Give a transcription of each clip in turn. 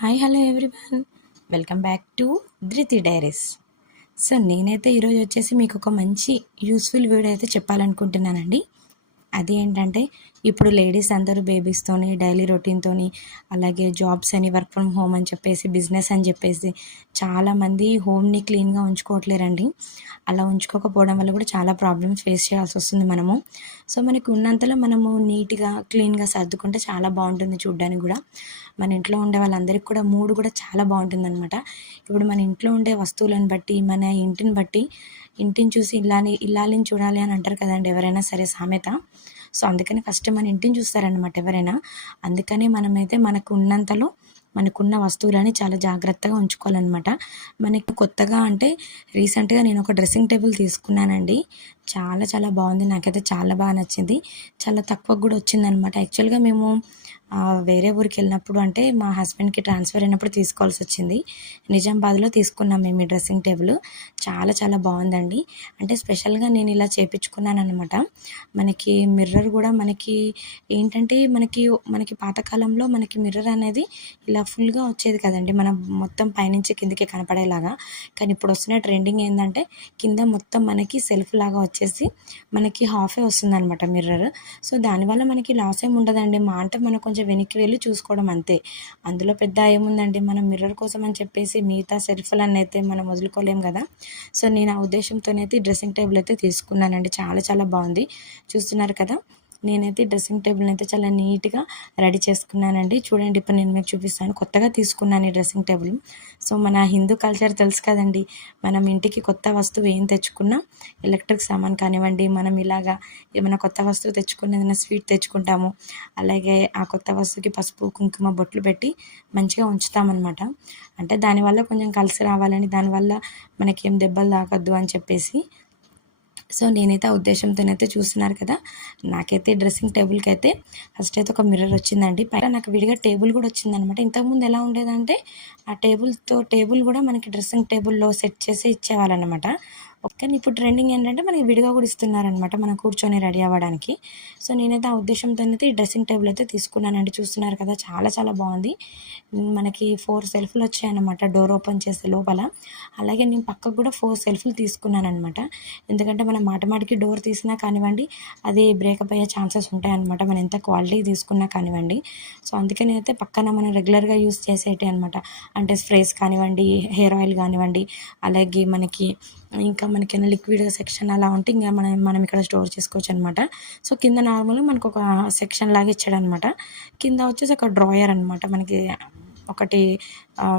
Hi hello everyone welcome back to Dhruti diaries so నేనైతే ఈరోజు వచ్చేసి మీకు ఒక మంచి యూస్ఫుల్ వీడియో అయితే చెప్పాలనుకుంటున్నానండి. అది ఏంటంటే ఇప్పుడు లేడీస్ అందరూ బేబీస్తోని డైలీ రొటీన్తోని అలాగే జాబ్స్ అని వర్క్ ఫ్రమ్ హోమ్ అని చెప్పేసి బిజినెస్ అని చెప్పేసి చాలామంది హోమ్ని క్లీన్గా ఉంచుకోవట్లేరండి. అలా ఉంచుకోకపోవడం వల్ల కూడా చాలా ప్రాబ్లమ్స్ ఫేస్ చేయాల్సి వస్తుంది మనము. సో మనకి ఉన్నంతలో మనము నీట్గా క్లీన్గా సర్దుకుంటే చాలా బాగుంటుంది చూడ్డానికి కూడా. మన ఇంట్లో ఉండే వాళ్ళందరికీ కూడా మూడు కూడా చాలా బాగుంటుంది అనమాట ఇప్పుడు మన ఇంట్లో ఉండే వస్తువులను బట్టి మన ఇంటిని బట్టి ఇంటిని చూసి ఇల్లాని ఇల్లాలని చూడాలి అని అంటారు కదండి ఎవరైనా సరే సామెత. సో అందుకని ఫస్ట్ మన ఇంటిని చూస్తారనమాట ఎవరైనా. అందుకనే మనమైతే మనకు ఉన్నంతలో మనకున్న వస్తువులని చాలా జాగ్రత్తగా ఉంచుకోవాలన్నమాట. మనకి కొత్తగా అంటే రీసెంట్గా నేను ఒక డ్రెస్సింగ్ టేబుల్ తీసుకున్నానండి. చాలా చాలా బాగుంది. నాకైతే చాలా బాగా నచ్చింది. చాలా తక్కువ కూడా వచ్చిందనమాట యాక్చువల్గా మేము వేరే ఊరికి వెళ్ళినప్పుడు అంటే మా హస్బెండ్కి ట్రాన్స్ఫర్ అయినప్పుడు తీసుకోవాల్సి వచ్చింది. నిజామాబాద్లో తీసుకున్నాం మేము ఈ డ్రెస్సింగ్ టేబుల్. చాలా చాలా బాగుందండి. అంటే స్పెషల్గా నేను ఇలా చేపించుకున్నాను అనమాట మనకి మిర్రర్ కూడా మనకి ఏంటంటే మనకి మనకి పాతకాలంలో మనకి మిర్రర్ అనేది ఇలా ఫుల్గా వచ్చేది కదండి. మనం మొత్తం పైనుంచి కిందకి కనపడేలాగా. కానీ ఇప్పుడు వస్తున్న ట్రెండింగ్ ఏంటంటే కింద మొత్తం మనకి సెల్ఫ్ లాగా వచ్చేసి మనకి హాఫే వస్తుంది అనమాట మిర్రర్ సో దానివల్ల మనకి లాస్ ఏమి ఉండదండి. మా అంటే మనం కొంచెం కొంచెం వెనక్కి వెళ్ళి చూసుకోవడం అంతే. అందులో పెద్ద ఏముందండి? మనం మిర్రర్ కోసం అని చెప్పేసి మిగతా సెల్ఫ్లన్నీ అయితే మనం వదులుకోలేం కదా. సో నేను ఆ ఉద్దేశంతోనైతే డ్రెస్సింగ్ టేబుల్ అయితే తీసుకున్నానండి. చాలా చాలా బాగుంది. చూస్తున్నారు కదా? నేనైతే డ్రెస్సింగ్ టేబుల్ అయితే చాలా నీట్గా రెడీ చేసుకున్నానండి. చూడండి ఇప్పుడు నేను మీకు చూపిస్తాను. కొత్తగా తీసుకున్నాను ఈ డ్రెస్సింగ్ టేబుల్. సో మన హిందూ కల్చర్ తెలుసు కదండి. మనం ఇంటికి కొత్త వస్తువు ఏం తెచ్చుకున్నా ఎలక్ట్రిక్ సామాన్ కానివ్వండి మనం ఇలాగా ఏమైనా కొత్త వస్తువు తెచ్చుకున్న ఏదైనా స్వీట్ తెచ్చుకుంటాము అలాగే ఆ కొత్త వస్తువుకి పసుపు కుంకుమ బొట్లు పెట్టి మంచిగా ఉంచుతామన్నమాట. అంటే దానివల్ల కొంచెం కలిసి రావాలని దానివల్ల మనకి ఏం దెబ్బలు తాకద్దు అని చెప్పేసి సో నేనైతే ఆ ఉద్దేశంతోనైతే చూస్తున్నారు కదా. నాకైతే డ్రెస్సింగ్ టేబుల్కి అయితే ఫస్ట్ అయితే ఒక మిర్రర్ వచ్చిందండి. పైన నాకు విడిగా టేబుల్ కూడా వచ్చిందనమాట ఇంతకుముందు ఎలా ఉండేదంటే ఆ టేబుల్తో టేబుల్ కూడా మనకి డ్రెస్సింగ్ టేబుల్లో సెట్ చేసి ఇచ్చేవాళ్ళనమాట. కానీ ఇప్పుడు ట్రెండింగ్ ఏంటంటే మనకి విడిగా కూడా ఇస్తున్నారనమాట మనం కూర్చొని రెడీ అవ్వడానికి. సో నేనైతే ఆ ఉద్దేశంతో అయితే ఈ డ్రెస్సింగ్ టేబుల్ అయితే తీసుకున్నానండి. చూస్తున్నారు కదా చాలా చాలా బాగుంది. మనకి ఫోర్ సెల్ఫ్లు వచ్చాయన్నమాట డోర్ ఓపెన్ చేసే లోపల. అలాగే నేను పక్కకు కూడా ఫోర్ సెల్ఫ్లు తీసుకున్నానమాట ఎందుకంటే మనం మాటమాటికి డోర్ తీసినా కానివ్వండి అది బ్రేకప్ అయ్యే ఛాన్సెస్ ఉంటాయన్నమాట. మనం ఎంత క్వాలిటీ తీసుకున్నా కానివ్వండి. సో అందుకే అయితే పక్కన మనం రెగ్యులర్గా యూస్ చేసేటి అనమాట అంటే స్ప్రేస్ కానివ్వండి హెయిర్ ఆయిల్ కానివ్వండి అలాగే మనకి ఇంకా మనకైనా లిక్విడ్ సెక్షన్ అలా ఉంటే ఇంకా మనం మనం ఇక్కడ స్టోర్ చేసుకోవచ్చు అనమాట సో కింద నార్మల్గా మనకు ఒక సెక్షన్ లాగా ఇచ్చాడనమాట. కింద వచ్చేసి ఒక డ్రాయర్ అనమాట. మనకి ఒకటి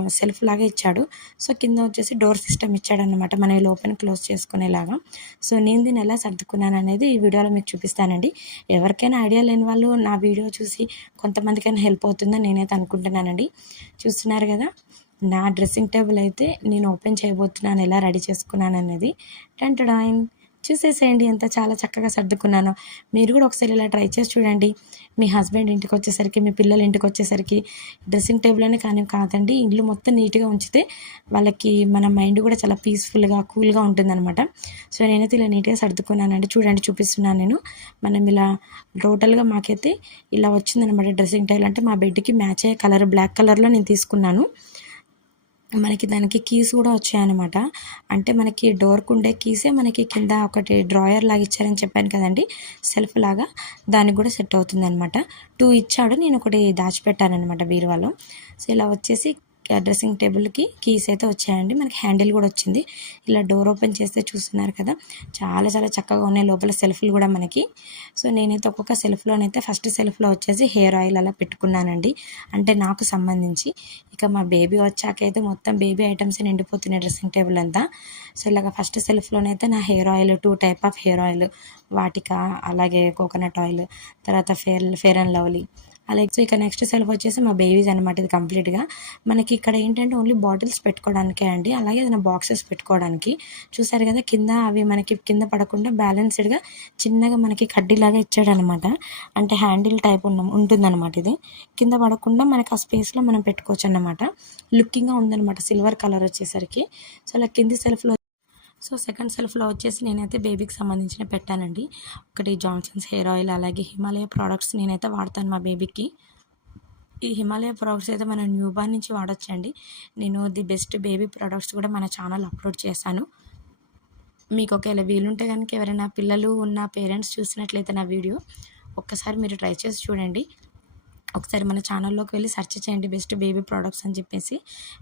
సెల్ఫ్ లాగా ఇచ్చాడు. సో కింద వచ్చేసి డోర్ సిస్టమ్ ఇచ్చాడనమాట. మన ఓపెన్ క్లోజ్ చేసుకునేలాగా. సో నేను దీన్ని ఎలా సర్దుకున్నాను అనేది ఈ వీడియోలో మీకు చూపిస్తానండి. ఎవరికైనా ఐడియా లేని వాళ్ళు నా వీడియో చూసి కొంతమందికైనా హెల్ప్ అవుతుందని నేనైతే అనుకుంటున్నానండి. చూస్తున్నారు కదా? నా డ్రెస్సింగ్ టేబుల్ అయితే నేను ఓపెన్ చేయబోతున్నాను ఎలా రెడీ చేసుకున్నాను అనేది టెంటడాయిన్ చూసేసేయండి ఎంత చాలా చక్కగా సర్దుకున్నాను. మీరు కూడా ఒకసారి ఇలా ట్రై చేసి చూడండి. మీ హస్బెండ్ ఇంటికి వచ్చేసరికి మీ పిల్లలు ఇంటికి వచ్చేసరికి డ్రెస్సింగ్ టేబుల్ అనే కానీ కాదండి ఇల్లు మొత్తం నీట్గా ఉంచితే వాళ్ళకి మన మైండ్ కూడా చాలా పీస్ఫుల్గా కూల్గా ఉంటుందన్నమాట. సో నేనైతే ఇలా నీట్గా సర్దుకున్నానండి. చూడండి చూపిస్తున్నాను నేను. మనం ఇలా టోటల్గా మాకైతే ఇలా వచ్చిందనమాట డ్రెస్సింగ్ టేబుల్. అంటే మా బెడ్కి మ్యాచ్ అయ్యే కలర్ బ్లాక్ కలర్లో నేను తీసుకున్నాను. మనకి దానికి కీస్ కూడా వచ్చాయన్నమాట. అంటే మనకి డోర్కు ఉండే కీసే మనకి కింద ఒకటి డ్రాయర్ లాగా ఇచ్చారని చెప్పాను కదండి. సెల్ఫ్ లాగా దానికి కూడా సెట్ అవుతుంది అనమాట టూ ఇచ్చాడు నేను ఒకటి దాచిపెట్టాను అనమాట బీరువాలో. సో ఇలా వచ్చేసి డ్రెస్సింగ్ టేబుల్కి కీస్ అయితే వచ్చాయండి. మనకి హ్యాండిల్ కూడా వచ్చింది. ఇలా డోర్ ఓపెన్ చేస్తే చూస్తున్నారు కదా చాలా చాలా చక్కగా ఉన్నాయి. లోపల సెల్ఫ్లు కూడా మనకి. సో నేనైతే ఒక్కొక్క సెల్ఫ్లోనైతే ఫస్ట్ సెల్ఫ్లో వచ్చేసి హెయిర్ ఆయిల్ అలా పెట్టుకున్నానండి. అంటే నాకు సంబంధించి. ఇక మా బేబీ వచ్చాకైతే మొత్తం బేబీ ఐటమ్స్ నిండిపోతున్నాయి డ్రెస్సింగ్ టేబుల్ అంతా. సో ఇలాగ ఫస్ట్ సెల్ఫ్లోనైతే నా hair oil two type of hair oil. Vatika అలాగే కోకోనట్ ఆయిల్ తర్వాత ఫేర్ ఫేర్ అండ్ లవ్లీ. అలాగే ఇక నెక్స్ట్ సెల్ఫ్ వచ్చేసి మా బేబీస్ అనమాట ఇది కంప్లీట్గా మనకి ఇక్కడ ఏంటంటే ఓన్లీ బాటిల్స్ పెట్టుకోవడానికే అండి. అలాగే ఏదైనా బాక్సెస్ పెట్టుకోవడానికి. చూసారు కదా కింద అవి మనకి కింద పడకుండా బ్యాలెన్స్డ్గా చిన్నగా మనకి కడ్డీలాగా ఇచ్చాడనమాట అంటే హ్యాండిల్ టైప్ ఉన్న ఉంటుందన్నమాట ఇది. కింద పడకుండా మనకి ఆ స్పేస్లో మనం పెట్టుకోవచ్చు అన్నమాట లుకింగ్గా ఉందన్నమాట సిల్వర్ కలర్ వచ్చేసరికి. సో అలా కింది సెల్ఫ్లో సో సెకండ్ సెల్ఫ్లో వచ్చేసి నేనైతే బేబీకి సంబంధించిన పెట్టానండి. ఒకటి జాన్సన్స్ హెయిర్ ఆయిల్ అలాగే హిమాలయ ప్రోడక్ట్స్ నేనైతే వాడతాను మా బేబీకి. ఈ హిమాలయ ప్రోడక్ట్స్ అయితే మన న్యూ బార్న్ నుంచి వాడచ్చండి. నేను ది బెస్ట్ బేబీ ప్రోడక్ట్స్ కూడా మన ఛానల్ అప్లోడ్ చేశాను. మీకు ఒకవేళ వీలుంటే కనుక ఎవరైనా పిల్లలు ఉన్న పేరెంట్స్ చూసినట్లయితే నా వీడియో ఒక్కసారి మీరు ట్రై చేసి చూడండి. ఒకసారి మన ఛానల్లోకి వెళ్ళి సెర్చ్ చేయండి బెస్ట్ బేబీ ప్రోడక్ట్స్ అని చెప్పేసి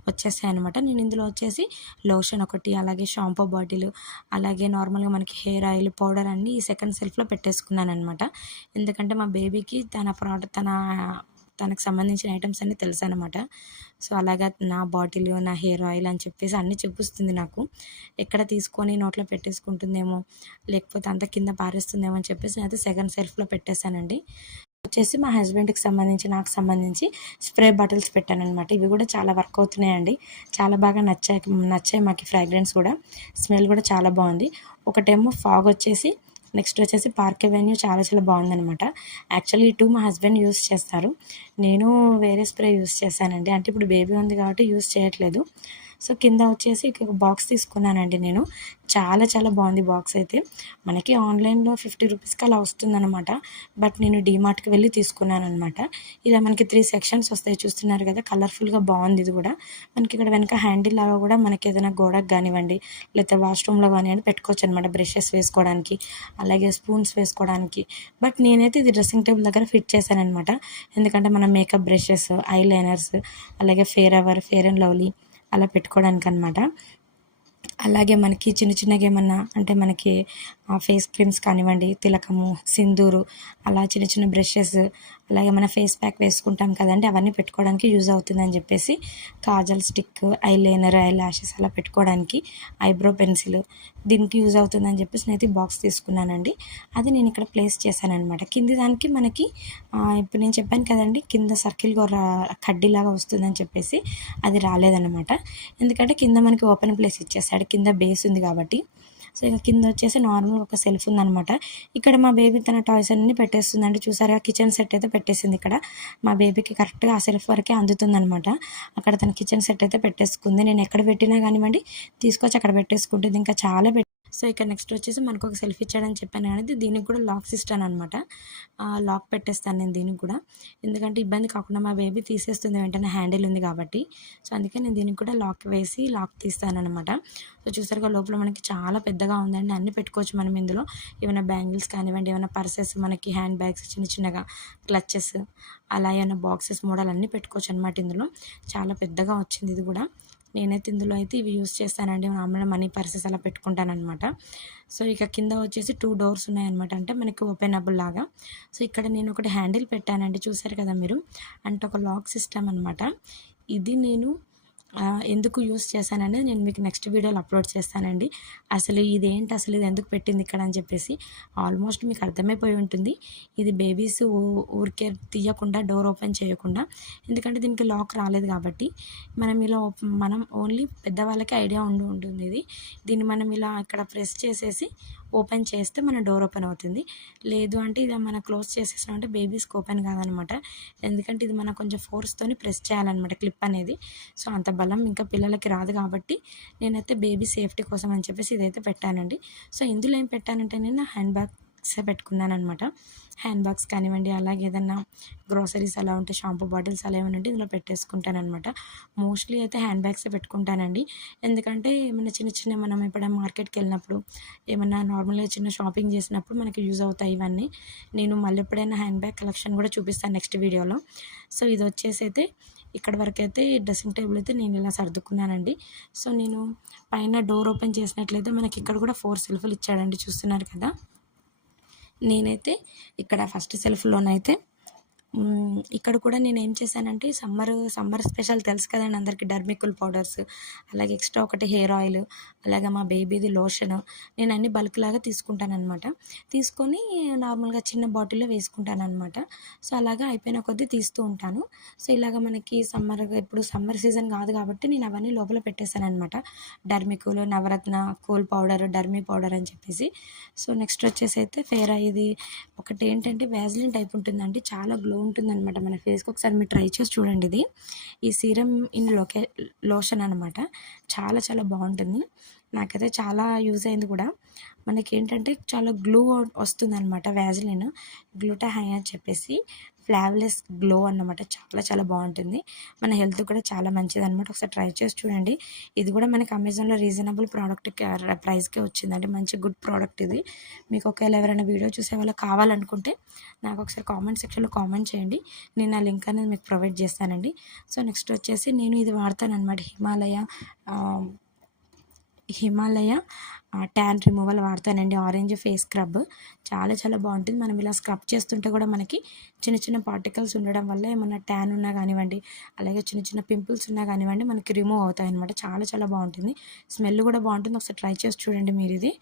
వచ్చేసాయి అనమాట నేను ఇందులో వచ్చేసి లోషన్ ఒకటి అలాగే షాంపూ బాటిల్ అలాగే నార్మల్గా మనకి హెయిర్ ఆయిల్ పౌడర్ అన్నీ ఈ సెకండ్ సెల్ఫ్లో పెట్టేసుకున్నాను అనమాట ఎందుకంటే మా బేబీకి తన ప్రోడక్ట్ తన తనకు సంబంధించిన ఐటమ్స్ అన్నీ తెలుసు అనమాట సో అలాగా నా బాటిల్ నా హెయిర్ ఆయిల్ అని చెప్పేసి అన్నీ చూపిస్తుంది నాకు. ఎక్కడ తీసుకొని నోట్లో పెట్టేసుకుంటుందేమో లేకపోతే అంత కింద పారేస్తుందేమో అని చెప్పేసి నేనైతే సెకండ్ సెల్ఫ్లో పెట్టేశానండి. వచ్చేసి మా హస్బెండ్కి సంబంధించి నాకు సంబంధించి స్ప్రే బాటిల్స్ పెట్టాను అనమాట ఇవి కూడా చాలా వర్క్ అవుతున్నాయండి. చాలా బాగా నచ్చాయి నచ్చాయి మాకు ఫ్రాగ్రెన్స్ కూడా. స్మెల్ కూడా చాలా బాగుంది. ఒకటేమో ఫాగ్ వచ్చేసి నెక్స్ట్ వచ్చేసి పార్క్ అవెన్యూ చాలా చాలా బాగుందనమాట యాక్చువల్లీ ఈ టూ మా హస్బెండ్ యూస్ చేస్తారు. నేను వేరే స్ప్రే యూస్ చేశానండి. అంటే ఇప్పుడు బేబీ ఉంది కాబట్టి యూస్ చేయట్లేదు. సో కింద వచ్చేసి ఒక బాక్స్ తీసుకున్నానండి నేను. చాలా చాలా బాగుంది బాక్స్ అయితే. మనకి ఆన్లైన్లో ఫిఫ్టీ రూపీస్కి అలా వస్తుందన్నమాట. బట్ నేను డీమార్ట్కి వెళ్ళి తీసుకున్నాను అనమాట ఇలా మనకి త్రీ సెక్షన్స్ వస్తాయి చూస్తున్నారు కదా కలర్ఫుల్గా బాగుంది ఇది కూడా. మనకి ఇక్కడ వెనక హ్యాండిల్ లాగా కూడా మనకి ఏదైనా గోడకు కానివ్వండి లేకపోతే వాష్రూమ్లో కానివ్వండి పెట్టుకోవచ్చు అనమాట బ్రషెస్ వేసుకోవడానికి అలాగే స్పూన్స్ వేసుకోవడానికి. బట్ నేనైతే ఇది డ్రెస్సింగ్ టేబుల్ దగ్గర ఫిట్ చేశాను అనమాట ఎందుకంటే మన మేకప్ బ్రషెస్ ఐ లైనర్స్ అలాగే fair our fair and lovely అలా పెట్టుకోవడానికి అనమాట అలాగే మనకి చిన్న చిన్నగా ఏమన్నా అంటే మనకి ఫేస్ క్రీమ్స్ కానివ్వండి తిలకము సింధూరు అలా చిన్న చిన్న బ్రషెస్ అలాగే మన ఫేస్ ప్యాక్ వేసుకుంటాం కదండి అవన్నీ పెట్టుకోవడానికి యూజ్ అవుతుందని చెప్పేసి kajal stick eye liner eye lashes అలా పెట్టుకోవడానికి ఐబ్రో పెన్సిల్ దీనికి యూజ్ అవుతుందని చెప్పేసి నేను బాక్స్ తీసుకున్నానండి. అది నేను ఇక్కడ ప్లేస్ చేశాను అనమాట కింది దానికి మనకి ఇప్పుడు నేను చెప్పాను కదండి కింద సర్కిల్ కడ్డీలాగా వస్తుందని చెప్పేసి అది రాలేదన్నమాట. ఎందుకంటే కింద మనకి ఓపెన్ ప్లేస్ ఇచ్చేసాడు కింద బేస్ ఉంది కాబట్టి. సో ఇక కింద వచ్చేసి నార్మల్ ఒక సెల్ఫ్ ఉందనమాట ఇక్కడ మా బేబీ తన టాయ్స్ అన్ని పెట్టేస్తుందండి. చూసారా? కిచెన్ సెట్ అయితే పెట్టేసింది ఇక్కడ. మా బేబీకి కరెక్ట్గా ఆ సెల్ఫ్ వరకే అందుతుందనమాట అక్కడ తన కిచెన్ సెట్ అయితే పెట్టేసుకుంది. నేను ఎక్కడ పెట్టినా కానివ్వండి తీసుకొచ్చి అక్కడ పెట్టేసుకుంటుంది. ఇంకా చాలా సో ఇక్కడ నెక్స్ట్ వచ్చేసి మనకు ఒక సెల్ఫీ ఇచ్చాడని చెప్పాను కానీ దీనికి కూడా లాక్ సిస్టమ్ అనమాట లాక్ పెట్టేస్తాను నేను దీనికి కూడా. ఎందుకంటే ఇబ్బంది కాకుండా మా బేబీ తీసేస్తుంది వెంటనే హ్యాండిల్ ఉంది కాబట్టి. సో అందుకే నేను దీనికి కూడా లాక్ వేసి లాక్ తీస్తాను అనమాట సో చూసారుగా లోపల మనకి చాలా పెద్దగా ఉందండి. అన్నీ పెట్టుకోవచ్చు మనం ఇందులో. ఏమైనా బ్యాంగిల్స్ కానివ్వండి ఏమైనా పర్సెస్ మనకి హ్యాండ్ బ్యాగ్స్ చిన్న చిన్నగా క్లచెస్ అలా ఏమైనా బాక్సెస్ మోడల్ అన్నీ పెట్టుకోవచ్చు అనమాట ఇందులో. చాలా పెద్దగా వచ్చింది ఇది కూడా. నేనైతే ఇందులో అయితే ఇవి యూస్ చేస్తానండి. నార్మల్గా మనీ పర్సెస్ అలా పెట్టుకుంటానమాట సో ఇక కింద వచ్చేసి టూ డోర్స్ ఉన్నాయన్నమాట. అంటే మనకి ఓపెనబుల్ లాగా. సో ఇక్కడ నేను ఒకటి హ్యాండిల్ పెట్టానండి. చూసారు కదా మీరు? అంటే ఒక లాక్ సిస్టమ్ అనమాట ఇది నేను ఎందుకు యూస్ చేశాననేది నేను మీకు నెక్స్ట్ వీడియోలో అప్లోడ్ చేస్తానండి. అసలు ఇదేంటి? అసలు ఇది ఎందుకు పెట్టింది ఇక్కడ అని చెప్పేసి ఆల్మోస్ట్ మీకు అర్థమైపోయి ఉంటుంది. ఇది బేబీస్ ఊరికే తీయకుండా డోర్ ఓపెన్ చేయకుండా. ఎందుకంటే దీనికి లాక్ రాలేదు కాబట్టి మనం ఇలా మనం ఓన్లీ పెద్దవాళ్ళకి ఐడియా ఉండి ఉంటుంది ఇది. దీన్ని మనం ఇలా ఇక్కడ ప్రెస్ చేసేసి ఓపెన్ చేస్తే మన డోర్ ఓపెన్ అవుతుంది. లేదు అంటే ఇది మనం క్లోజ్ చేసేసాం అంటే బేబీస్కి ఓపెన్ కాదనమాట. ఎందుకంటే ఇది మనం కొంచెం ఫోర్స్తోని ప్రెస్ చేయాలన్నమాట క్లిప్ అనేది. సో అంత బలం ఇంకా పిల్లలకి రాదు కాబట్టి నేనైతే బేబీ సేఫ్టీ కోసం అని చెప్పేసి ఇదైతే పెట్టానండి. సో ఇందులో ఏం పెట్టానంటే నేను హ్యాండ్ బ్యాగ్ బ్యాగ్సే పెట్టుకున్నాను అనమాట హ్యాండ్ బ్యాగ్స్ కానివ్వండి అలాగే ఏదన్నా గ్రోసరీస్ అలా ఉంటే షాంపూ బాటిల్స్ అలా ఏమైనా ఉంటే ఇందులో పెట్టేసుకుంటానమాట మోస్ట్లీ అయితే హ్యాండ్ బ్యాగ్సే పెట్టుకుంటానండి. ఎందుకంటే ఏమైనా చిన్న చిన్న మనం ఎప్పుడైనా మార్కెట్కి వెళ్ళినప్పుడు ఏమైనా నార్మల్గా చిన్న షాపింగ్ చేసినప్పుడు మనకి యూజ్ అవుతాయి ఇవన్నీ. నేను మళ్ళీ ఎప్పుడైనా హ్యాండ్ బ్యాగ్ కలెక్షన్ కూడా చూపిస్తాను నెక్స్ట్ వీడియోలో. సో ఇది వచ్చేసి అయితే ఇక్కడ వరకు అయితే డ్రెస్సింగ్ టేబుల్ అయితే నేను ఇలా సర్దుకున్నానండి. సో నేను పైన డోర్ ఓపెన్ చేసినట్లయితే మనకి ఇక్కడ కూడా ఫోర్ సెల్ఫ్లు ఇచ్చాడండి చూస్తున్నారు కదా. నేనైతే ఇక్కడ ఫస్ట్ సెల్ఫ్లోనైతే ఇక్కడ కూడా నేను ఏం చేశానంటే సమ్మర్ సమ్మర్ స్పెషల్ తెలుసు కదండి అందరికీ డర్మికుల్ పౌడర్స్ అలాగే ఎక్స్ట్రా ఒకటి హెయిర్ ఆయిల్ అలాగే మా బేబీది లోషన్ నేను అన్ని బల్క్ లాగా తీసుకుంటాను అనమాట తీసుకొని నార్మల్గా చిన్న బాటిల్లో వేసుకుంటాను అనమాట సో అలాగా అయిపోయిన కొద్దీ తీస్తూ ఉంటాను. సో ఇలాగ మనకి సమ్మర్ ఇప్పుడు సమ్మర్ సీజన్ కాదు కాబట్టి నేను అవన్నీ లోపల పెట్టేశాను అనమాట Dermicool Navratna cool powder Dermi powder అని చెప్పేసి. సో నెక్స్ట్ వచ్చేసి అయితే ఫేర్ ఇది ఒకటి ఏంటంటే వ్యాజిలిన్ టైప్ ఉంటుందండి. చాలా గ్లో ఉంటుందన్నమాట మన ఫేస్కి ఒకసారి మీరు ట్రై చేసి చూడండి ఇది. ఈ సీరం ఇన్ లోకే లోషన్ అనమాట చాలా చాలా బాగుంటుంది. నాకైతే చాలా యూజ్ అయింది కూడా. మనకి ఏంటంటే చాలా గ్లూ వస్తుంది అనమాట వ్యాజిలిన్. గ్లూటా హై అని చెప్పేసి ఫ్లావ్లెస్ గ్లో అన్నమాట. చాలా చాలా బాగుంటుంది. మన హెల్త్ కూడా చాలా మంచిది అనమాట ఒకసారి ట్రై చేసి చూడండి. ఇది కూడా మనకి అమెజాన్లో రీజనబుల్ ప్రోడక్ట్ ప్రైస్కే వచ్చిందండి. మంచి గుడ్ ప్రోడక్ట్ ఇది. మీకు ఒకవేళ ఎవరైనా వీడియో చూసే వాళ్ళు కావాలనుకుంటే నాకు ఒకసారి కామెంట్ సెక్షన్లో కామెంట్ చేయండి. నేను ఆ లింక్ అనేది మీకు ప్రొవైడ్ చేస్తానండి. సో నెక్స్ట్ వచ్చేసి నేను ఇది వాడతాను అనమాట హిమాలయ హిమాలయ ట్యాన్ రిమూవల్ వాడతానండి. ఆరెంజ్ ఫేస్ స్క్రబ్ చాలా చాలా బాగుంటుంది. మనం ఇలా స్క్రబ్ చేస్తుంటే కూడా మనకి చిన్న చిన్న పార్టికల్స్ ఉండడం వల్ల ఏమన్నా ట్యాన్ ఉన్నా కానివ్వండి అలాగే చిన్న చిన్న పింపుల్స్ ఉన్నా కానివ్వండి మనకి రిమూవ్ అవుతాయి అనమాట చాలా చాలా బాగుంటుంది. స్మెల్ కూడా బాగుంటుంది. ఒకసారి ట్రై చేసి చూడండి మీరు ఇది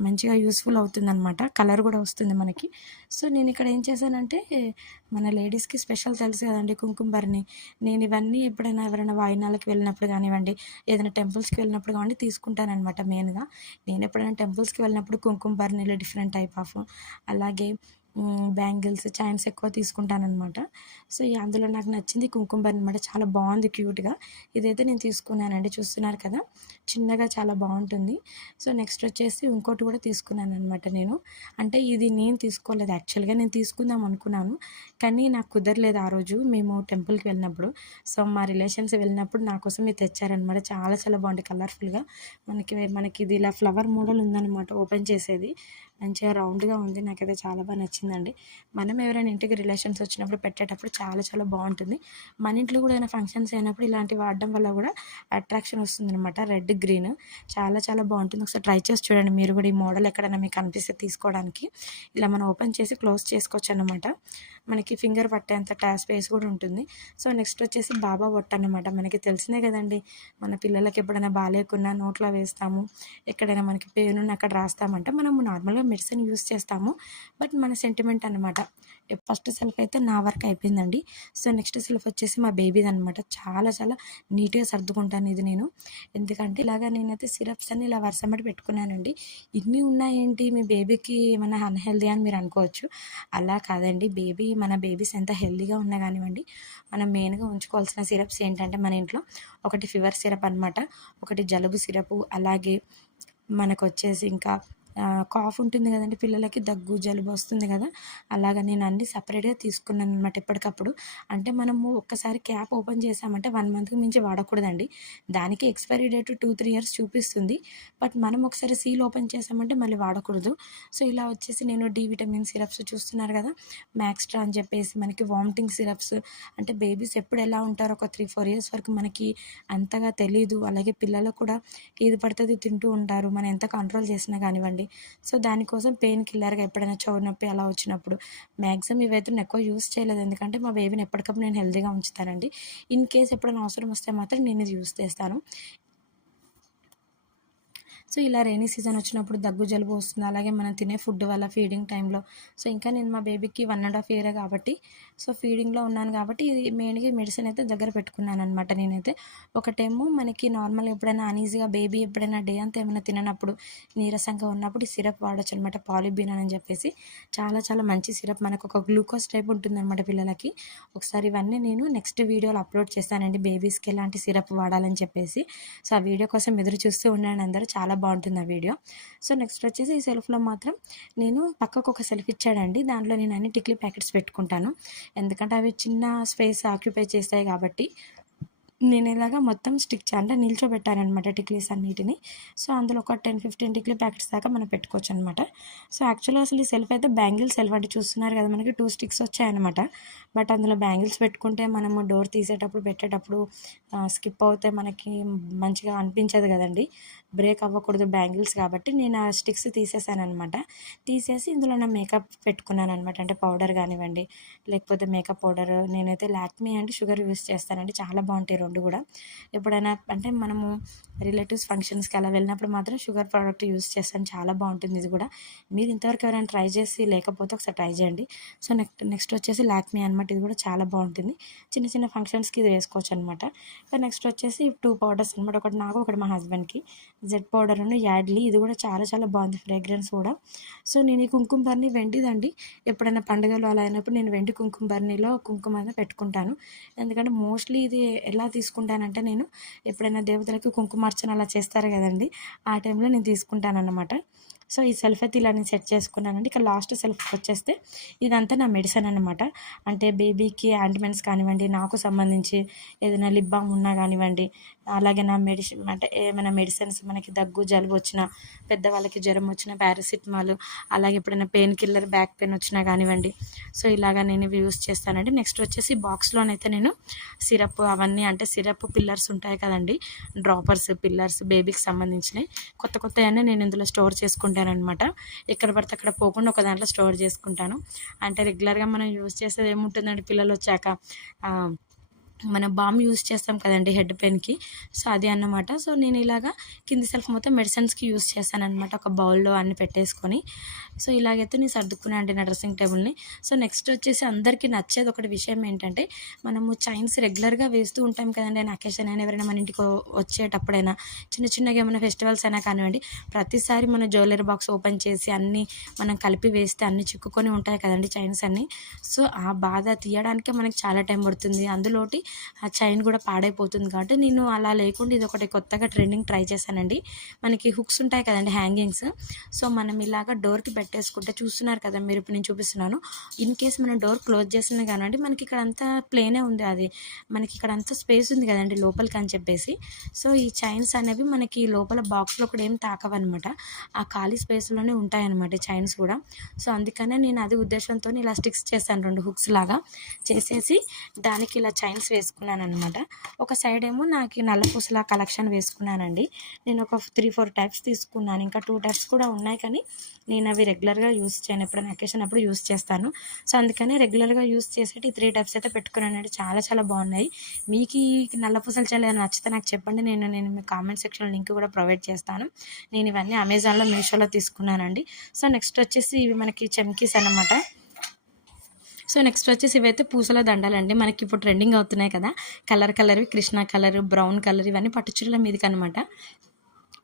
మంచిగా యూస్ఫుల్ అవుతుందన్నమాట. కలర్ కూడా వస్తుంది మనకి. సో నేను ఇక్కడ ఏం చేశానంటే మన లేడీస్కి స్పెషల్ తెలుసు కదండి కుంకుమబరిని నేను ఇవన్నీ ఎప్పుడైనా ఎవరైనా వాయినాలకు వెళ్ళినప్పుడు కానివ్వండి ఏదైనా టెంపుల్స్కి వెళ్ళినప్పుడు కానివ్వండి తీసుకుంటానమాట మెయిన్గా. నేను ఎప్పుడైనా టెంపుల్స్కి వెళ్ళినప్పుడు కుంకుమ డిఫరెంట్ టైప్ ఆఫ్ అలాగే బ్యాంగిల్స్ చైన్స్ ఎక్కువ తీసుకుంటానమాట సో అందులో నాకు నచ్చింది కుంకుమ అనమాట చాలా బాగుంది క్యూట్గా. ఇదైతే నేను తీసుకున్నానండి. చూస్తున్నారు కదా? చిన్నగా చాలా బాగుంటుంది. సో నెక్స్ట్ వచ్చేసి ఇంకోటి కూడా తీసుకున్నాను అనమాట నేను. అంటే ఇది నేను తీసుకోలేదు. యాక్చువల్గా నేను తీసుకుందాం అనుకున్నాను. కానీ నాకు కుదరలేదు ఆ రోజు. మేము టెంపుల్కి వెళ్ళినప్పుడు సో మా రిలేషన్స్ వెళ్ళినప్పుడు నా కోసం ఇది తెచ్చారనమాట చాలా చాలా బాగుంది. కలర్ఫుల్గా. మనకి మనకి ఇది ఇలా ఫ్లవర్ మోడల్ ఉందన్నమాట ఓపెన్ చేసేది. మంచిగా రౌండ్గా ఉంది. నాకైతే చాలా బాగా నచ్చిందండి. మనం ఎవరైనా ఇంటికి రిలేషన్స్ వచ్చినప్పుడు పెట్టేటప్పుడు చాలా చాలా బాగుంటుంది. మన ఇంట్లో కూడా ఏదైనా ఫంక్షన్స్ అయినప్పుడు ఇలాంటివి వాడడం వల్ల కూడా అట్రాక్షన్ వస్తుంది అనమాట రెడ్ గ్రీన్ చాలా చాలా బాగుంటుంది. ఒకసారి ట్రై చేసి చూడండి. మీరు కూడా ఈ మోడల్ ఎక్కడైనా మీకు అనిపిస్తే తీసుకోవడానికి. ఇలా మనం ఓపెన్ చేసి క్లోజ్ చేసుకోవచ్చు అనమాట మనకి ఫింగర్ పట్టేంత టా స్పేస్ కూడా ఉంటుంది. సో నెక్స్ట్ వచ్చేసి బాబా బొట్ట అనమాట మనకి తెలిసిందే కదండి. మన పిల్లలకి ఎప్పుడైనా బాగాలేకున్నా నోట్లో వేస్తాము. ఎక్కడైనా మనకి పేనున్న అక్కడ రాస్తామంటే మనము నార్మల్గా మెడిసిన్ యూస్ చేస్తాము. బట్ మన సెంటిమెంట్ అనమాట ఫస్ట్ సెల్ఫ్ అయితే నా వర్క్ అయిపోయిందండి. సో నెక్స్ట్ సెల్ఫ్ వచ్చేసి మా బేబీది అనమాట చాలా చాలా నీట్గా సర్దుకుంటాను ఇది నేను. ఎందుకంటే ఇలాగా నేనైతే సిరప్స్ అని ఇలా వర్షమటి పెట్టుకున్నానండి. ఇన్ని ఉన్నాయేంటి? మీ బేబీకి ఏమైనా అన్హెల్దీ అని మీరు అనుకోవచ్చు. అలా కాదండి. బేబీ మన బేబీస్ ఎంత హెల్దీగా ఉన్నా కానివ్వండి మనం మెయిన్గా ఉంచుకోవాల్సిన సిరప్స్ ఏంటంటే మన ఇంట్లో ఒకటి ఫీవర్ సిరప్ అనమాట ఒకటి జలుబు సిరప్ అలాగే మనకు వచ్చేసి ఇంకా కాఫ్ ఉంటుంది కదండి పిల్లలకి దగ్గు జలుబు వస్తుంది కదా. అలాగ నేను అన్ని సపరేట్గా తీసుకున్నాను అనమాట ఎప్పటికప్పుడు. అంటే మనము ఒక్కసారి క్యాప్ ఓపెన్ చేసామంటే వన్ మంత్కి మించి వాడకూడదండి. దానికి expiry date two three years చూపిస్తుంది. బట్ మనం ఒకసారి సీల్ ఓపెన్ చేసామంటే మళ్ళీ వాడకూడదు. సో ఇలా వచ్చేసి నేను డి విటమిన్ సిరప్స్ చూస్తున్నారు కదా. మ్యాక్స్ట్రా అని చెప్పేసి మనకి వామిటింగ్ సిరప్స్ అంటే బేబీస్ ఎప్పుడు ఎలా ఉంటారో ఒక త్రీ ఫోర్ ఇయర్స్ వరకు మనకి అంతగా తెలీదు. అలాగే పిల్లలు కూడా ఏది పడుతుంది తింటూ ఉంటారు. మనం ఎంత కంట్రోల్ చేసినా కానివ్వండి. సో దానికోసం పెయిన్ కిల్లర్గా ఎప్పుడైనా చెవు నొప్పి అలా వచ్చినప్పుడు మ్యాక్సిమం ఇవైతే నేను ఎక్కువ యూస్ చేయలేదు. ఎందుకంటే మా బేబీని ఎప్పటికప్పుడు నేను హెల్తీగా ఉంచుతానండి. ఇన్ కేస్ ఎప్పుడైనా అవసరం వస్తే మాత్రం నేను ఇది యూస్ చేస్తాను. సో ఇలా రైనీ సీజన్ వచ్చినప్పుడు దగ్గు జలుబు వస్తుంది. అలాగే మనం తినే ఫుడ్ వల్ల ఫీడింగ్ టైంలో. సో ఇంకా నేను మా బేబీకి వన్ అండ్ హాఫ్ ఇయర్ కాబట్టి సో ఫీడింగ్లో ఉన్నాను కాబట్టి ఇది మెయిన్గా మెడిసిన్ అయితే దగ్గర పెట్టుకున్నాను అనమాట నేనైతే. ఒకటేమో మనకి నార్మల్ ఎప్పుడైనా అనీజీగా బేబీ ఎప్పుడైనా డే అంతా ఏమైనా తిననప్పుడు నీరసంగా ఉన్నప్పుడు ఈ సిరప్ వాడచ్చు అనమాట పాలిబీన్ అని చెప్పేసి. చాలా చాలా మంచి సిరప్. మనకు ఒక గ్లూకోజ్ టైప్ ఉంటుందన్నమాట పిల్లలకి. ఒకసారి ఇవన్నీ నేను నెక్స్ట్ వీడియోలో అప్లోడ్ చేస్తానండి. బేబీస్కి ఎలాంటి సిరప్ వాడాలని చెప్పేసి. సో ఆ వీడియో కోసం ఎదురు చూస్తూ ఉండండి అందరూ. చాలా బాగుంటుంది ఆ వీడియో. సో నెక్స్ట్ వచ్చేసి ఈ సెల్ఫ్లో మాత్రం నేను పక్కకు ఒక సెల్ఫ్ ఇచ్చాడండి. దాంట్లో నేను అన్ని టిక్లీ ప్యాకెట్స్ పెట్టుకుంటాను. ఎందుకంటే అవి చిన్న స్పేస్ ఆక్యుపై చేస్తాయి కాబట్టి నేను ఇలాగా మొత్తం స్టిక్ అంటే నిల్చోబెట్టానమాట టిక్లీస్ అన్నిటిని. సో అందులో ఒక టెన్ ఫిఫ్టీన్ టిక్లీ ప్యాకెట్స్ దాకా మనం పెట్టుకోవచ్చు అనమాట సో యాక్చువల్గా అసలు ఈ సెల్ఫ్ అయితే బ్యాంగిల్ సెల్ఫ్ అంటే చూస్తున్నారు కదా మనకి టూ స్టిక్స్ వచ్చాయన్నమాట. బట్ అందులో బ్యాంగిల్స్ పెట్టుకుంటే మనము డోర్ తీసేటప్పుడు పెట్టేటప్పుడు స్కిప్ అవుతే మనకి మంచిగా అనిపించదు కదండి. బ్రేక్ అవ్వకూడదు బ్యాంగిల్స్ కాబట్టి నేను ఆ స్టిక్స్ తీసేసాను అనమాట తీసేసి ఇందులో నా మేకప్ పెట్టుకున్నాను అనమాట అంటే పౌడర్ కానివ్వండి లేకపోతే మేకప్ పౌడర్. నేనైతే లాక్మీ అండ్ షుగర్ యూస్ చేస్తానండి. చాలా బాగుంటాయి రెండు కూడా. ఎప్పుడైనా అంటే మనము రిలేటివ్స్ ఫంక్షన్స్కి అలా వెళ్ళినప్పుడు మాత్రం షుగర్ ప్రోడక్ట్ యూస్ చేస్తాను. చాలా బాగుంటుంది ఇది కూడా. మీరు ఇంతవరకు ఎవరైనా ట్రై చేసి లేకపోతే ఒకసారి ట్రై చేయండి. సో నెక్స్ట్ నెక్స్ట్ వచ్చేసి లాక్మీ అనమాట ఇది కూడా చాలా బాగుంటుంది. చిన్న చిన్న ఫంక్షన్స్కి ఇది వేసుకోవచ్చు అనమాట నెక్స్ట్ వచ్చేసి టూ పౌడర్స్ అనమాట ఒకటి నాకు ఒకటి మా హస్బెండ్కి. జెడ్ పౌడర్ అని యాడ్లీ. ఇది కూడా చాలా చాలా బాగుంది ఫ్రేగ్రెన్స్ కూడా. సో నేను ఈ కుంకుమ బర్నీ వెండిదండి. ఎప్పుడైనా పండుగలు అలా అయినప్పుడు నేను వెండి కుంకుమ బర్నీలో కుంకుమ అనేది పెట్టుకుంటాను. ఎందుకంటే మోస్ట్లీ ఇది ఎలా తీసుకుంటానంటే నేను ఎప్పుడైనా దేవతలకు కుంకుమార్చన అలా చేస్తారు కదండి ఆ టైంలో నేను తీసుకుంటానన్నమాట. సో ఈ సెల్ఫ్ అయితే ఇలా నేను సెట్ చేసుకున్నానండి. ఇక లాస్ట్ సెల్ఫ్ వచ్చేస్తే ఇదంతా నా మెడిసిన్ అనమాట అంటే బేబీకి యాంటిమెంట్స్ కానివ్వండి నాకు సంబంధించి ఏదైనా లిప్ బామ్ ఉన్నా కానివ్వండి అలాగే నా మెడిసిన్ అంటే ఏమైనా మెడిసిన్స్ మనకి దగ్గు జలుబు వచ్చిన పెద్దవాళ్ళకి జ్వరం వచ్చిన పారాసిటమాల్ అలాగే ఎప్పుడైనా పెయిన్ కిల్లర్ బ్యాక్ పెయిన్ వచ్చినా కానివ్వండి. సో ఇలాగా నేను ఇవి యూస్ చేస్తానండి. నెక్స్ట్ వచ్చేసి బాక్స్లోనైతే నేను సిరప్ అవన్నీ అంటే సిరప్ పిల్లర్స్ ఉంటాయి కదండి. డ్రాపర్స్ పిల్లర్స్ బేబీకి సంబంధించినవి. కొత్త కొత్త అన్నీ నేను ఇందులో స్టోర్ చేసుకుంటాను అనమాట ఎక్కడ పడితే అక్కడ పోకుండా ఒక దాంట్లో స్టోర్ చేసుకుంటాను. అంటే రెగ్యులర్గా మనం యూస్ చేసేది ఏముంటుందండి? పిల్లలు వచ్చాక మన బామ్ యూజ్ చేస్తాం కదండి హెడ్ పెయిన్కి. సో అది అన్నమాట. సో నేను ఇలాగా కింది సెల్ఫ్ మొత్తం మెడిసిన్స్కి యూజ్ చేశాను అనమాట ఒక బౌల్లో అన్ని పెట్టేసుకొని. సో ఇలాగైతే నేను సర్దుకున్నాను అండి నా డ్రెస్సింగ్ టేబుల్ని. సో నెక్స్ట్ వచ్చేసి అందరికీ నచ్చేది ఒకటి విషయం ఏంటంటే మనము చైన్స్ రెగ్యులర్గా వేస్తూ ఉంటాం కదండి. నా అకేషన్ అయినా ఎవరైనా మన ఇంటికి వచ్చేటప్పుడైనా చిన్న చిన్నగా ఏమైనా ఫెస్టివల్స్ అయినా కానివ్వండి ప్రతిసారి మన జ్యువెలరీ బాక్స్ ఓపెన్ చేసి అన్నీ మనం కలిపి వేస్తే అన్నీ చిక్కుకొని ఉంటాయి కదండి చైన్స్ అన్నీ. సో ఆ బాధ తీయడానికే మనకి చాలా టైం పడుతుంది. అందులోటి ఆ చైన్ కూడా పాడైపోతుంది కాబట్టి నేను అలా లేకుండా ఇది ఒకటి కొత్తగా ట్రెండింగ్ ట్రై చేశానండి. మనకి హుక్స్ ఉంటాయి కదండి హ్యాంగింగ్స్. సో మనం ఇలాగ డోర్కి పెట్టేసుకుంటే చూస్తున్నారు కదా మీరు ఇప్పుడు నేను చూపిస్తున్నాను. ఇన్ కేస్ మనం డోర్ క్లోజ్ చేసినా కానివ్వండి మనకి ఇక్కడ అంతా ప్లేనే ఉంది అది. మనకి ఇక్కడ అంతా స్పేస్ ఉంది కదండి లోపలికి అని చెప్పేసి. సో ఈ చైన్స్ అనేవి మనకి లోపల బాక్స్లో కూడా ఏం తాకవన్నమాట. ఆ ఖాళీ స్పేస్లోనే ఉంటాయన్నమాట చైన్స్ కూడా. సో అందుకనే నేను అది ఉద్దేశంతో ఇలా స్టిక్స్ చేశాను రెండు హుక్స్ లాగా. చేసేసి దానికి ఇలా చైన్స్ వేసుకున్నాను అనమాట ఒక సైడ్ ఏమో నాకు నల్ల పూసల కలెక్షన్ వేసుకున్నానండి. నేను ఒక త్రీ ఫోర్ టైప్స్ తీసుకున్నాను. ఇంకా టూ టైప్స్ కూడా ఉన్నాయి కానీ నేను అవి రెగ్యులర్గా యూస్ చేయను. ఎప్పుడైనా అకేషన్ అప్పుడు యూస్ చేస్తాను. సో అందుకని రెగ్యులర్గా యూస్ చేసేటి త్రీ టైప్స్ అయితే పెట్టుకున్నానండి. చాలా చాలా బాగున్నాయి. మీకు ఈ నల్ల పూసల చల్ల నచ్చితే నాకు చెప్పండి. నేను నేను మీ కామెంట్ సెక్షన్లో లింక్ కూడా ప్రొవైడ్ చేస్తాను. నేను ఇవన్నీ అమెజాన్లో మీషోలో తీసుకున్నానండి. సో నెక్స్ట్ వచ్చేసి ఇవి మనకి చమ్కీస్ అన్నమాట. సో నెక్స్ట్ వచ్చేసి ఇవైతే పూసల దండాలండి. మనకి ఇప్పుడు ట్రెండింగ్ అవుతున్నాయి కదా. కలర్ కలర్వి కృష్ణ కలర్ బ్రౌన్ కలర్ ఇవన్నీ పట్టుచీరల మీదకి అనమాట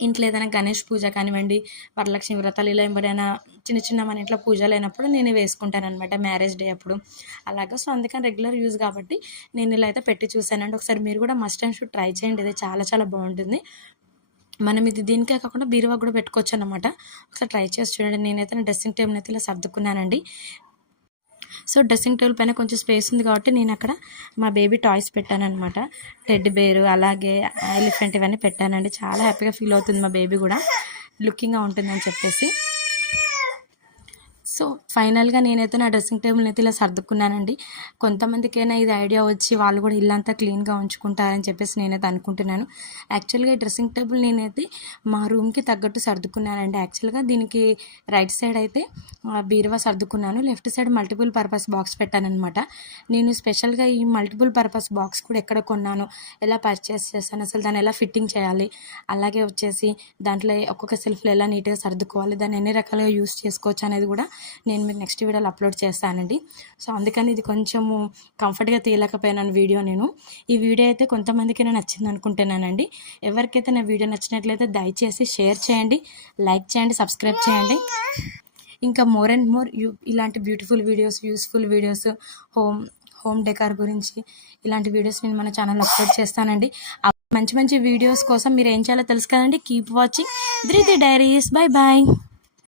ఇంట్లో ఏదైనా గణేష్ పూజ కానివ్వండి వరలక్ష్మి వ్రతాలు ఇలా ఎవరైనా చిన్న చిన్న మన ఇంట్లో పూజలు అయినప్పుడు నేను వేసుకుంటాను అనమాట మ్యారేజ్ డే అప్పుడు. అలాగా సో అందుకని రెగ్యులర్ యూజ్ కాబట్టి నేను ఇలా అయితే పెట్టి చూసానండి ఒకసారి మీరు కూడా మస్ట్ అండ్ షుడ్ ట్రై చేయండి. ఇది చాలా చాలా బాగుంటుంది. మనం ఇది దీనికే కాకుండా బీరువా కూడా పెట్టుకోవచ్చు అనమాట ఒకసారి ట్రై చేసి చూడండి. నేనైతే నా డ్రెస్సింగ్ టేబుల్ అయితే ఇలా సర్దుకున్నానండి. సో డ్రెస్సింగ్ టేబుల్ పైన కొంచెం స్పేస్ ఉంది కాబట్టి నేను అక్కడ మా బేబీ టాయ్స్ పెట్టానమాట టెడ్ బేరు అలాగే ఎలిఫెంట్ ఇవన్నీ పెట్టానండి. చాలా హ్యాపీగా ఫీల్ అవుతుంది మా బేబీ కూడా. లుకింగ్గా ఉంటుందని చెప్పేసి. సో ఫైనల్గా నేనైతే నా డ్రెస్సింగ్ టేబుల్ని అయితే ఇలా సర్దుకున్నానండి. కొంతమందికైనా ఇది ఐడియా వచ్చి వాళ్ళు కూడా ఇల్లంతా క్లీన్గా ఉంచుకుంటారని చెప్పేసి నేనైతే అనుకుంటున్నాను. యాక్చువల్గా ఈ డ్రెస్సింగ్ టేబుల్ నేనైతే మా రూమ్కి తగ్గట్టు సర్దుకున్నానండి. యాక్చువల్గా దీనికి రైట్ సైడ్ అయితే బీరువా సర్దుకున్నాను. Left side multiple purpose box పెట్టానమాట నేను స్పెషల్గా ఈ మల్టిపుల్ పర్పస్ బాక్స్ కూడా ఎక్కడ కొన్నాను ఎలా పర్చేస్ చేస్తాను అసలు దాన్ని ఎలా ఫిట్టింగ్ చేయాలి అలాగే వచ్చేసి దాంట్లో ఒక్కొక్క సెల్ఫ్లో ఎలా నీట్గా సర్దుకోవాలి దాన్ని ఎన్ని రకాలుగా యూస్ చేసుకోవచ్చు అనేది కూడా నేను మీకు నెక్స్ట్ వీడియోలో అప్లోడ్ చేస్తానండి. సో అందుకని ఇది కొంచెము కంఫర్ట్గా తీయలేకపోయినాను వీడియో నేను. ఈ వీడియో అయితే కొంతమందికి నచ్చింది అనుకుంటున్నానండి. ఎవరికైతే నా వీడియో నచ్చినట్లయితే దయచేసి షేర్ చేయండి లైక్ చేయండి సబ్స్క్రైబ్ చేయండి. ఇంకా మోర్ అండ్ మోర్ యూ ఇలాంటి beautiful videos useful videos home home decor గురించి ఇలాంటి వీడియోస్ నేను మన ఛానల్ అప్లోడ్ చేస్తానండి. మంచి మంచి వీడియోస్ కోసం మీరు ఏం చేయాలో తెలుసు కదండి. Keep watching Dhruti diaries bye bye